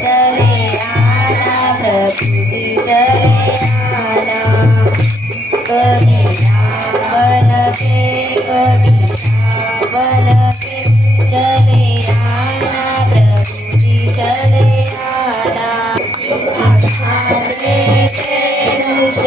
चले आना प्रकृति चले आना कभी बन के बन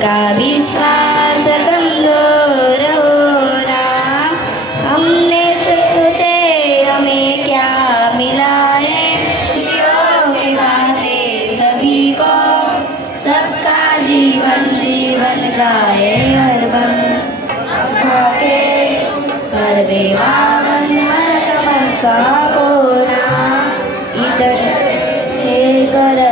का विश्वास कमज़ोर होना हमने सोचे हमें क्या मिला है? खुशियों की बातें सभी को, सबका जीवन जीवन गाए हर बन के करवे हर मन का कोना इधर हे करस